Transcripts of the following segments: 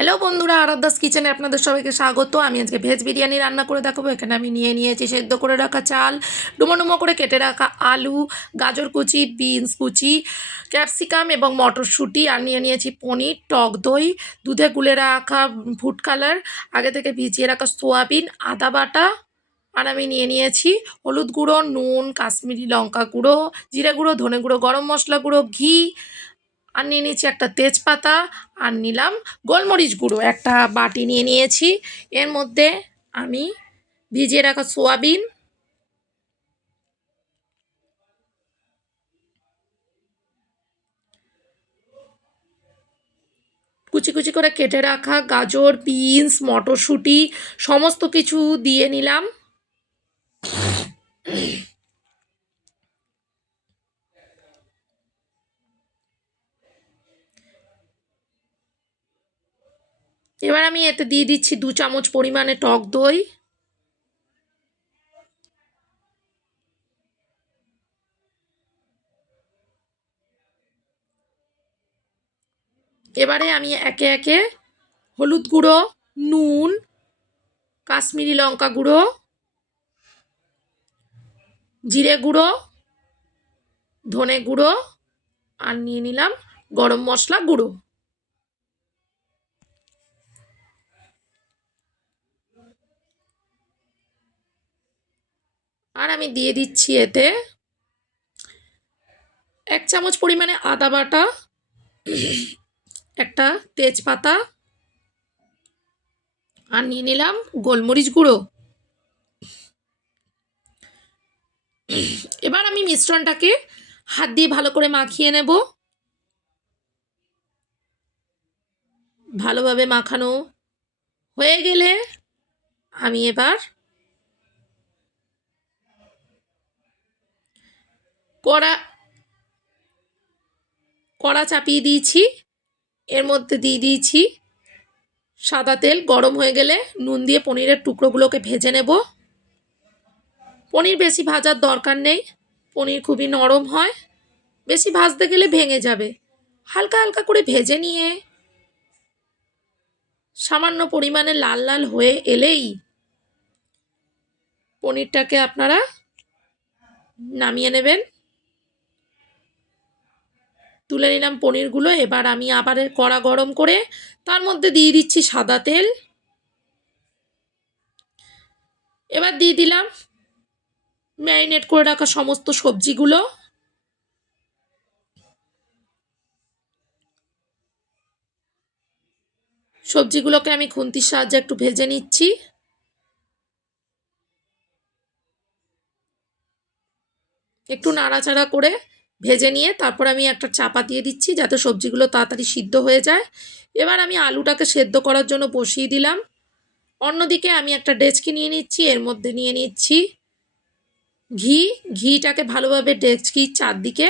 Hello বন্ধুরা, আরাধ্যাস কিচেনে আপনাদের সবাইকে স্বাগত। আমি আজকে ভেজ বিরিয়ানি রান্না করে দেখাবো। এখানে আমি নিয়েছি সেদ্ধ করে রাখা চাল, ডুমো ডুমো করে কেটে রাখা আলু, গাজর কুচি, বিনস কুচি, ক্যাপসিকাম এবং মটরশুঁটি, আর নিয়েছি পনির, টক দই, দুধে গুলে রাখা ফুড কালার, আগে থেকে ভিজিয়ে রাখা সোয়াবিন, আদা বাটা, আর আমি নিয়েছি হলুদ গুঁড়ো, নুন, কাশ্মীরি লঙ্কা গুঁড়ো, জিরে গুঁড়ো, ধনে গুঁড়ো, গরম মশলা গুঁড়ো, ঘি, আর নিয়েছি একটা তেজপাতা, আর নিলাম গোলমরিচ গুঁড়ো। একটা বাটি নিয়েছি। এর মধ্যে আমি ভিজিয়ে রাখা সোয়াবিন, কুচি কুচি করে কেটে রাখা গাজর, বিনস, মটরশুঁটি সমস্ত কিছু দিয়ে নিলাম। এবার আমি এতে দিয়ে দিচ্ছি 2 চামচ পরিমাণে টক দই। এবারে আমি একে একে হলুদ গুঁড়ো, নুন, কাশ্মীরি লঙ্কা গুঁড়ো, জিরে গুঁড়ো, ধনে গুঁড়ো, আর নিয়ে নিলাম গরম মশলা গুঁড়ো। আর আমি দিয়ে দিচ্ছি এতে 1 চামচ পরিমাণে আদা বাটা, একটা তেজপাতা, আর নিয়ে নিলাম গোলমরিচ গুঁড়ো। এবার আমি মিশ্রণটাকে হাত দিয়ে ভালো করে মাখিয়ে নেব। ভালোভাবে মাখানো হয়ে গেলে আমি এবার কড়া চাপিয়ে দিয়েছি। এর মধ্যে দিয়ে দিয়েছি সাদা তেল। গরম হয়ে গেলে নুন দিয়ে পনিরের টুকরোগুলোকে ভেজে নেব। পনির বেশি ভাজার দরকার নেই, পনির খুবই নরম হয়, বেশি ভাজতে গেলে ভেঙে যাবে। হালকা হালকা করে ভেজে নিয়ে সামান্য পরিমাণে লাল লাল হয়ে এলেই পনিরটাকে আপনারা নামিয়ে নেবেন। তুলে নিলাম পনিরগুলো। এবার আমি আবার কড়া গরম করে তার মধ্যে দিয়ে দিচ্ছি সাদা তেল। এবার দিয়ে দিলাম ম্যারিনেট করে রাখা সমস্ত সবজিগুলো। সবজিগুলোকে আমি খুন্তির সাহায্যে একটু ভেজে নিচ্ছি। একটু নাড়াচাড়া করে ভেজে নিয়ে তারপর আমি একটা চাপা দিয়ে দিচ্ছি যাতে সবজিগুলো তাড়াতাড়ি সিদ্ধ হয়ে যায়। এবার আমি আলুটাকে সেদ্ধ করার জন্য বসিয়ে দিলাম। অন্যদিকে আমি একটা ডেচকি নিয়ে নিচ্ছি। এর মধ্যে নিয়ে নিচ্ছি ঘিটাকে ভালোভাবে ডেচকির চারদিকে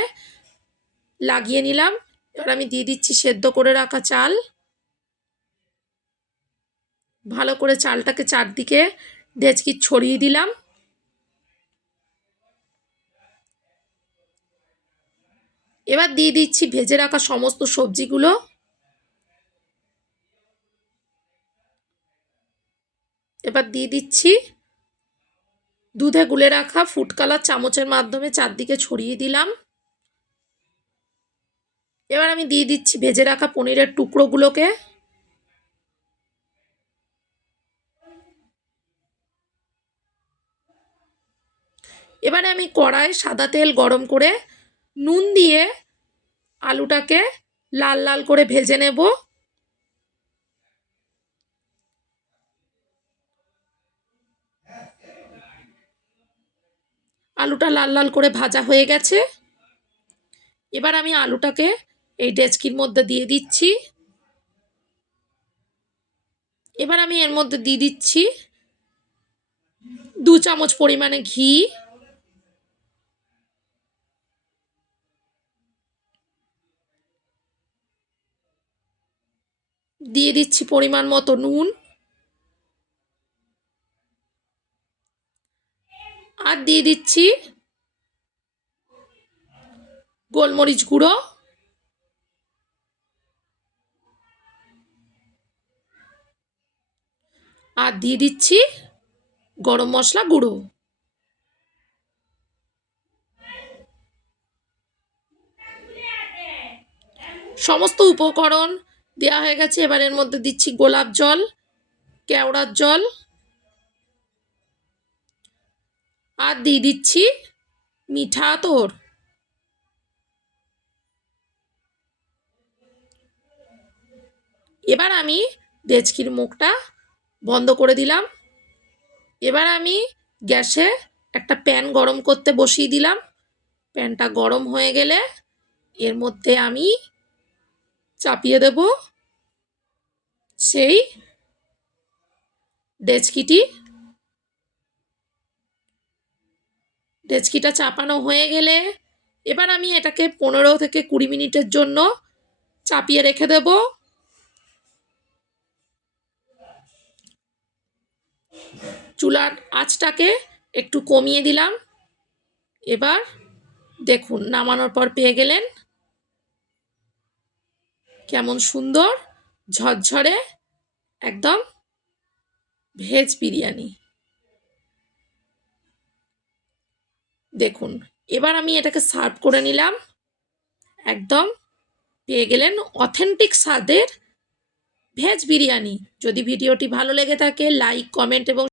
লাগিয়ে নিলাম। এবার আমি দিয়ে দিচ্ছি সেদ্ধ করে রাখা চাল। ভালো করে চালটাকে চারদিকে ডেচকি ছড়িয়ে দিলাম। এবার দিয়ে দিচ্ছি ভেজে রাখা সমস্ত সবজিগুলো। এবার দিয়ে দিচ্ছি দুধে গুলে রাখা ফুড কালার, চামচের মাধ্যমে চারদিকে ছড়িয়ে দিলাম। এবার আমি দিয়ে দিচ্ছি ভেজে রাখা পনিরের টুকরোগুলোকে। এবারে আমি কড়ায় সাদা তেল গরম করে নুন দিয়ে আলুটাকে লাল লাল করে ভেজে নেব। আলুটা লাল লাল করে ভাজা হয়ে গেছে। এবার আমি আলুটাকে এই ডেচকির মধ্যে দিয়ে দিচ্ছি। এবার আমি এর মধ্যে দিয়ে দিচ্ছি 2 চামচ পরিমাণে ঘি। দিয়ে দিচ্ছি পরিমাণ মতো নুন, আর দিয়ে দিচ্ছি গোলমরিচ গুঁড়ো। আর দিয়ে দিচ্ছি গরম মশলা গুঁড়ো। সমস্ত উপকরণ দেওয়া হয়ে গেছে। এবার এর মধ্যে দিচ্ছি গোলাপ জল, কেওড়ার জল, আর দিয়ে দিচ্ছি মিঠা আতর। এবার আমি ডেচকির মুখটা বন্ধ করে দিলাম। এবার আমি গ্যাসে একটা প্যান গরম করতে বসিয়ে দিলাম। প্যানটা গরম হয়ে গেলে এর মধ্যে আমি চাপিয়ে দেব সেই ডেচকিটা চাপানো হয়ে গেলে এবার আমি এটাকে 15 থেকে 20 মিনিটের জন্য চাপিয়ে রেখে দেব। চুলার আঁচটাকে একটু কমিয়ে দিলাম। এবার দেখুন নামানোর পর পেয়ে গেলেন কেমন সুন্দর ঝরঝরে একদম ভেজ বিরিয়ানি। দেখুন এবার আমি এটাকে সার্ভ করে নিলাম। একদম পেয়ে গেলেন অথেন্টিক স্বাদের ভেজ বিরিয়ানি। যদি ভিডিওটি ভালো লেগে থাকে লাইক, কমেন্ট এবং